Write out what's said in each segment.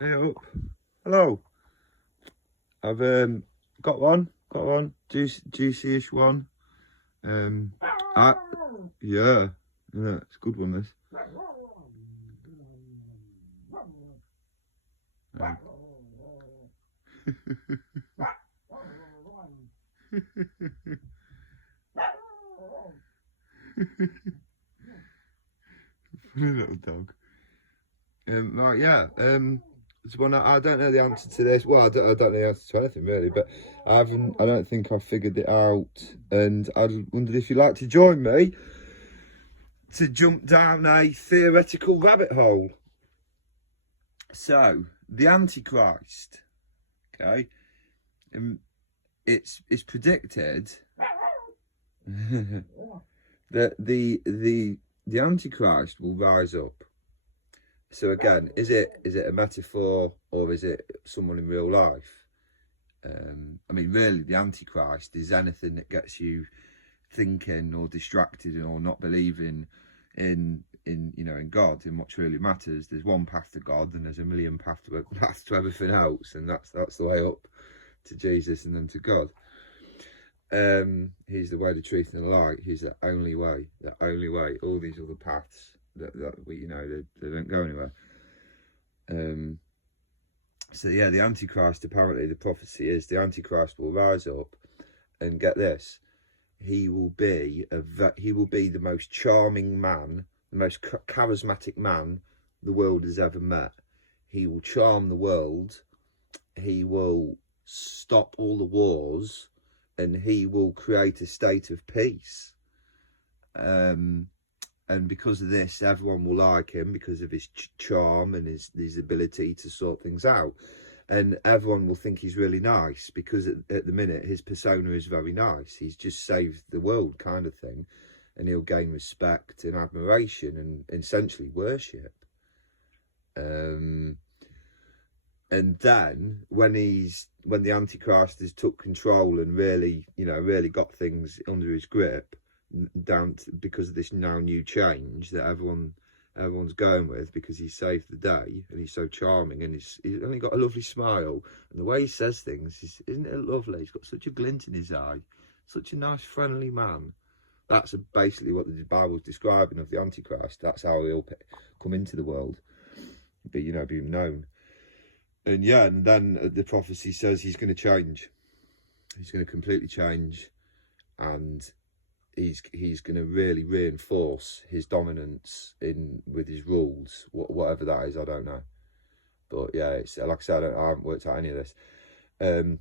Hey up. Hello. I've got one, juicy-ish one. I, yeah, it's a good one this. Um, Funny little dog. Right, yeah. It's one I don't know the answer to this. Well, I don't know the answer to anything really, but I don't think I've figured it out. And I wondered if you'd like to join me to jump down a theoretical rabbit hole. So, the Antichrist, okay, it's predicted that the Antichrist will rise up. So again, is it a metaphor or is it someone in real life? I mean, really, the Antichrist is anything that gets you thinking or distracted or not believing in God, in what really matters. There's one path to God, and there's a million paths to everything else, and that's the way up to Jesus and then to God. He's the way, the truth, and the light. He's the only way. The only way. All these other paths that we they don't go anywhere. So yeah, the Antichrist, apparently the prophecy is the Antichrist will rise up, and get this, he will be the most charming man, the most charismatic man the world has ever met. He will charm the world. He will stop all the wars, and he will create a state of peace. And because of this, everyone will like him because of his charm and his ability to sort things out. And everyone will think he's really nice because at the minute his persona is very nice. He's just saved the world, kind of thing, and he'll gain respect and admiration and essentially worship. And then when the Antichrist has took control and really got things under his grip, down to, because of this now new change that everyone's going with, because he saved the day and he's so charming and he's only got a lovely smile, and the way he says things isn't it lovely? He's got such a glint in his eye, such a nice friendly man. That's basically what the Bible's describing of the Antichrist. That's how he'll come into the world, be known. And yeah, and then the prophecy says he's going to change. He's going to completely change, and he's going to really reinforce his dominance with his rules, whatever that is. I don't know, but yeah, it's like I said, I haven't worked out any of this. So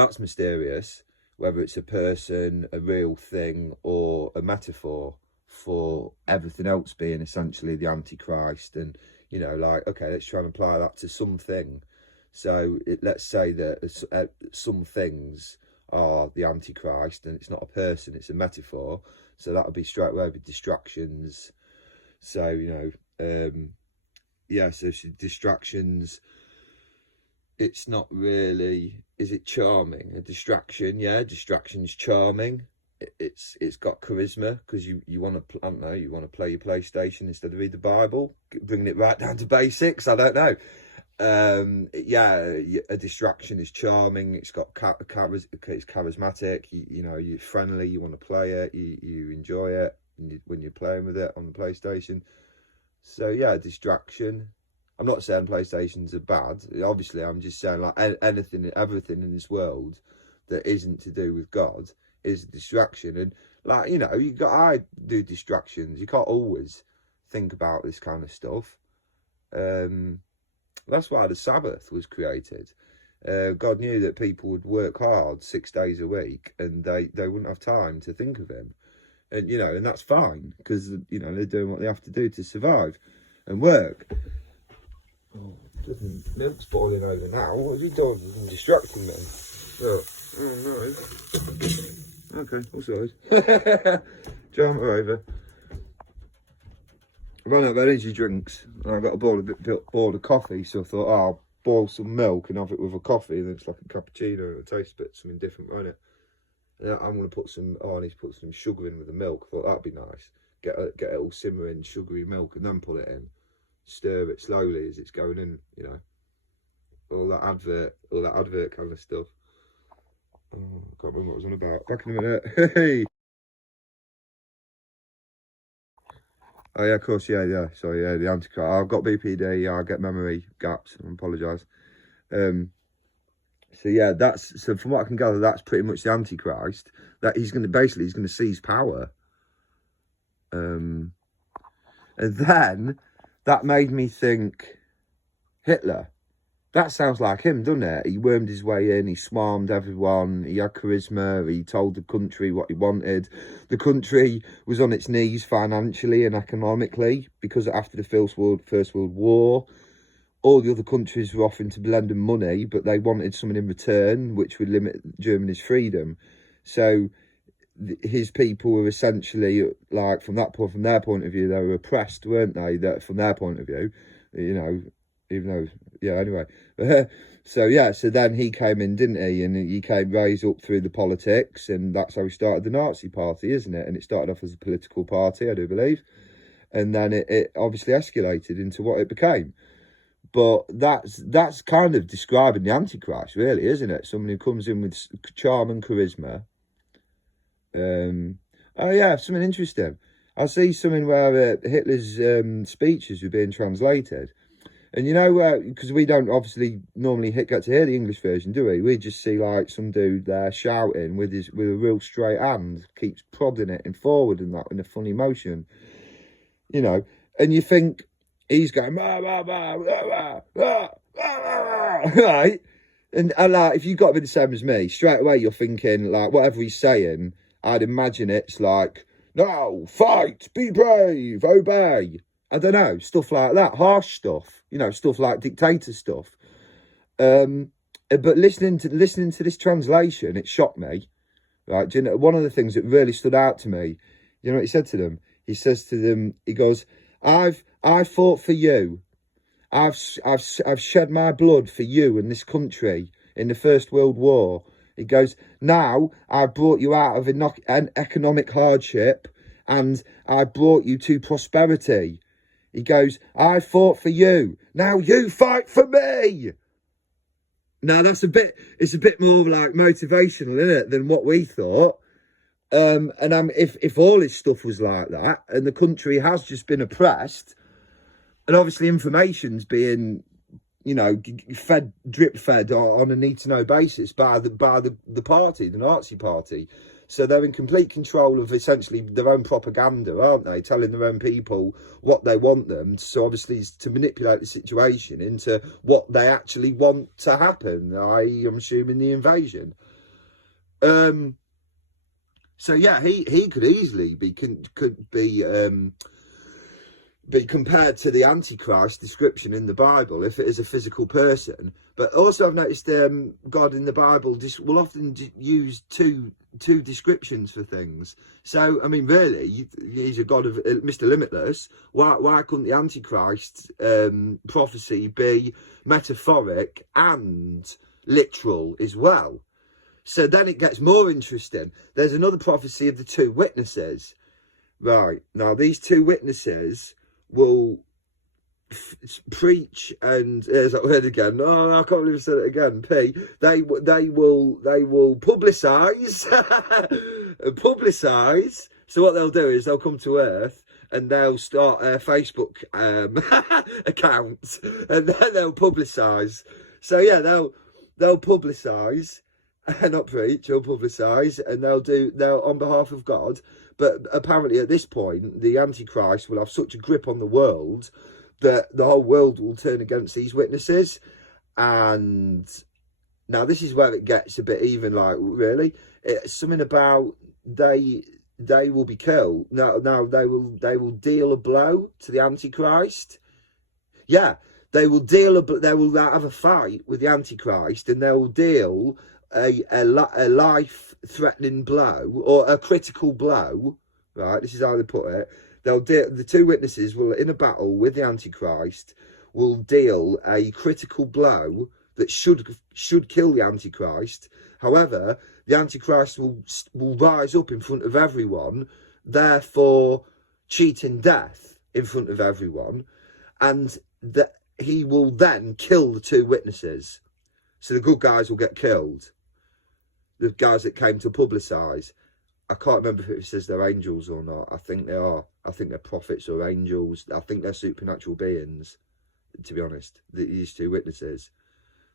that's mysterious, whether it's a person, a real thing, or a metaphor for everything else being essentially the Antichrist. And like, okay, let's try and apply that to something. So let's say that some things are the Antichrist, and it's not a person, it's a metaphor. So that would be straight away with distractions. So so distractions, it's not really, is it charming? A distraction, yeah, distraction's charming. It's got charisma because you want to, I don't know, you want to play your PlayStation instead of read the Bible, bringing it right down to basics. I don't know. A distraction is charming. It's got it's charismatic. You're friendly. You want to play it. You enjoy it when you're playing with it on the PlayStation. So yeah, distraction. I'm not saying PlayStations are bad. Obviously, I'm just saying like everything in this world that isn't to do with God is a distraction. And like I do distractions. You can't always think about this kind of stuff. That's why the Sabbath was created. God knew that people would work hard 6 days a week, and they wouldn't have time to think of him. And and that's fine, because they're doing what they have to do to survive and work. Oh, milk's boiling over now. What have you done? You're distracting me. Oh no. Okay, all sorted. Jam it over. I ran out of energy drinks, and I got a bowl of coffee, so I thought, I'll boil some milk and have it with a coffee, and then it's like a cappuccino, and it'll taste a bit something different, won't it? And I'm going to put I need to put some sugar in with the milk. I thought that'd be nice. Get it all simmering, sugary milk, and then put it in. stir it slowly as it's going in, you know. All that advert kind of stuff. Oh, I can't remember what I was on about. Back in a minute. Hey. Oh yeah, of course, yeah. Sorry, yeah, the Antichrist. I've got BPD. Yeah, I get memory gaps. I apologise. So yeah, so from what I can gather, that's pretty much the Antichrist. That he's going to seize power. And then that made me think Hitler. That sounds like him, doesn't it? He wormed his way in, he swarmed everyone, he had charisma, he told the country what he wanted. The country was on its knees financially and economically because after the First World War, all the other countries were offering to lend them money, but they wanted something in return, which would limit Germany's freedom. So his people were essentially, like, from their point of view, they were oppressed, weren't they? That from their point of view, you know, even though, yeah, anyway. So then he came in, didn't he? And he came raised up through the politics, and that's how he started the Nazi Party, isn't it? And it started off as a political party, I do believe. And then it obviously escalated into what it became. But that's kind of describing the Antichrist, really, isn't it? Someone who comes in with charm and charisma. Oh yeah, something interesting. I see something where Hitler's speeches were being translated. And you know, because we don't obviously normally get to hear the English version, do we? We just see like some dude there shouting with a real straight hand, keeps prodding it in forward and that in a funny motion, you know. And you think he's going right, and like if you got a bit the same as me, straight away you're thinking like whatever he's saying, I'd imagine it's like now fight, be brave, obey. I don't know, stuff like that, harsh stuff, you know, stuff like dictator stuff. But listening to this translation, it shocked me. Right, do you know, one of the things that really stood out to me, you know what he said to them? He says to them, he goes, I fought for you. I've shed my blood for you and this country in the First World War. He goes, now I've brought you out of an economic hardship and I brought you to prosperity. He goes, I fought for you. Now you fight for me. Now it's a bit more like motivational, isn't it, than what we thought. And if all his stuff was like that, and the country has just been oppressed, and obviously information's being, you know, drip fed on a need to know basis by the party, the Nazi Party. So they're in complete control of essentially their own propaganda, aren't they? Telling their own people what they want them. So obviously it's to manipulate the situation into what they actually want to happen. I'm assuming the invasion. So yeah, he could easily be compared to the Antichrist description in the Bible if it is a physical person. But also I've noticed God in the Bible will often use two descriptions for things. So I mean, really, he's a God of Mr. Limitless. Why couldn't the Antichrist prophecy be metaphoric and literal as well? So then it gets more interesting. There's another prophecy of the two witnesses. Right, now these two witnesses will preach, and there's that word again. Oh, I can't believe I said it again. They will publicise, publicise. So what they'll do is they'll come to Earth and they'll start a Facebook account, and then they'll publicise. So yeah, they'll publicise. Not preach or publicise, and they'll on behalf of God. But apparently at this point the Antichrist will have such a grip on the world that the whole world will turn against these witnesses. And now this is where it gets a bit even, like, really, it's something about they will be killed. Now they will deal a blow to the Antichrist. Yeah, they will have a fight with the Antichrist, and they'll deal a life-threatening blow or a critical blow, right? This is how they put it. The two witnesses will, in a battle with the Antichrist, will deal a critical blow that should kill the Antichrist. However, the Antichrist will rise up in front of everyone, therefore cheating death in front of everyone. and that he will then kill the 2 witnesses. So the good guys will get killed. The guys that came to publicise. I can't remember if it says they're angels or not. I think they are. I think they're prophets or angels. I think they're supernatural beings, to be honest, these 2 witnesses.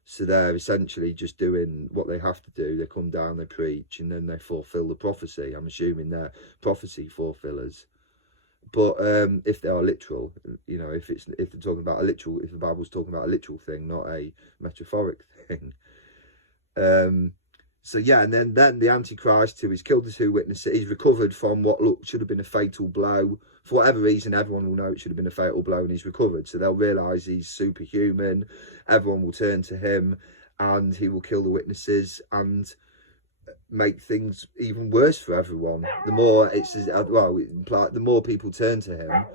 So they're essentially just doing what they have to do. They come down, they preach, and then they fulfil the prophecy. I'm assuming they're prophecy fulfillers. But if they are literal, you know, if they're talking about a literal, if the Bible's talking about a literal thing, not a metaphoric thing. So yeah, and then the Antichrist, who has killed the 2 witnesses, he's recovered from what should have been a fatal blow. For whatever reason, everyone will know it should have been a fatal blow, and he's recovered. So they'll realise he's superhuman. Everyone will turn to him, and he will kill the witnesses and make things even worse for everyone. The more the more people turn to him,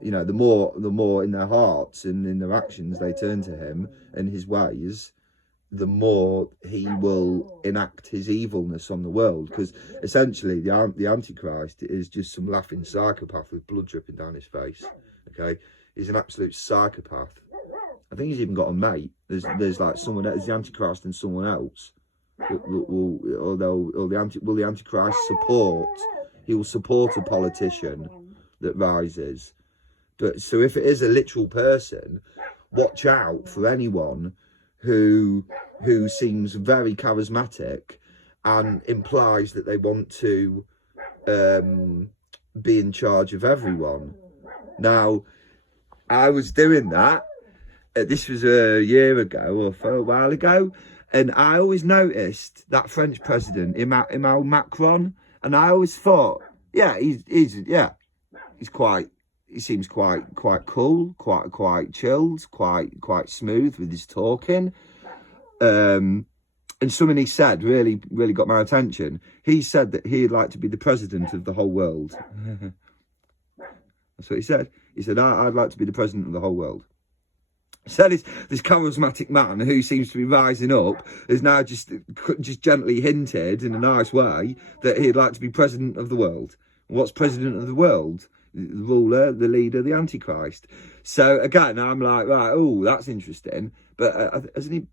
you know, the more in their hearts and in their actions they turn to him and his ways, the more he will enact his evilness on the world. Because essentially the Antichrist is just some laughing psychopath with blood dripping down his face. Okay, he's an absolute psychopath. I think he's even got a mate. There's like someone, there's the Antichrist and someone else. Will the Antichrist support? He will support a politician that rises. But so if it is a literal person, watch out for anyone who seems very charismatic and implies that they want to be in charge of everyone. Now, I was doing that. This was a year ago or a while ago, and I always noticed that French president, Emmanuel Macron, and I always thought, yeah, he seems quite cool, quite chilled, quite smooth with his talking. And something he said really got my attention. He said that he'd like to be the president of the whole world. That's what he said. He said, I'd like to be the president of the whole world. So this charismatic man who seems to be rising up has now just gently hinted in a nice way that he'd like to be president of the world. What's president of the world? The ruler, the leader, the Antichrist. So again, I'm like, right, oh, that's interesting. But hasn't he?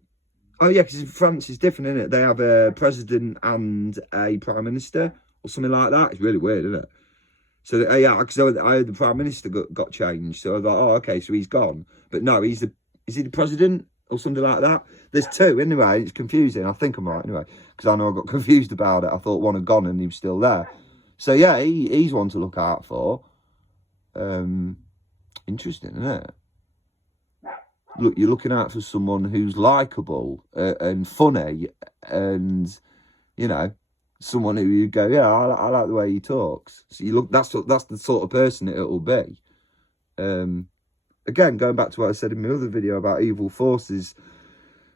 Oh yeah, because France is different, isn't it? They have a president and a prime minister or something like that. It's really weird, isn't it? So yeah, because I heard the prime minister got changed. So I was like, oh, okay, so he's gone. But no, is he the president or something like that? There's 2 anyway. It's confusing. I think I'm right anyway, because I know I got confused about it. I thought one had gone and he was still there. So yeah, he's one to look out for. Interesting, isn't it? Look, you're looking out for someone who's likable and funny, and you know, someone who you go, yeah, I like the way he talks. So you look, that's the sort of person it'll be. Again, going back to what I said in my other video about evil forces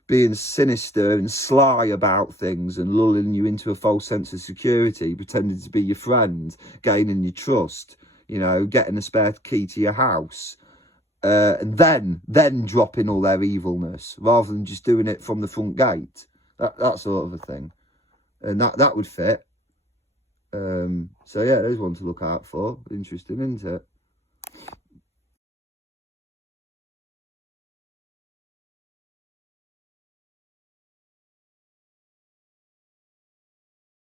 being sinister and sly about things and lulling you into a false sense of security, pretending to be your friend, gaining your trust, you know, getting a spare key to your house, and then dropping all their evilness rather than just doing it from the front gate. That sort of a thing. And that would fit. So yeah, there's one to look out for. Interesting, isn't it?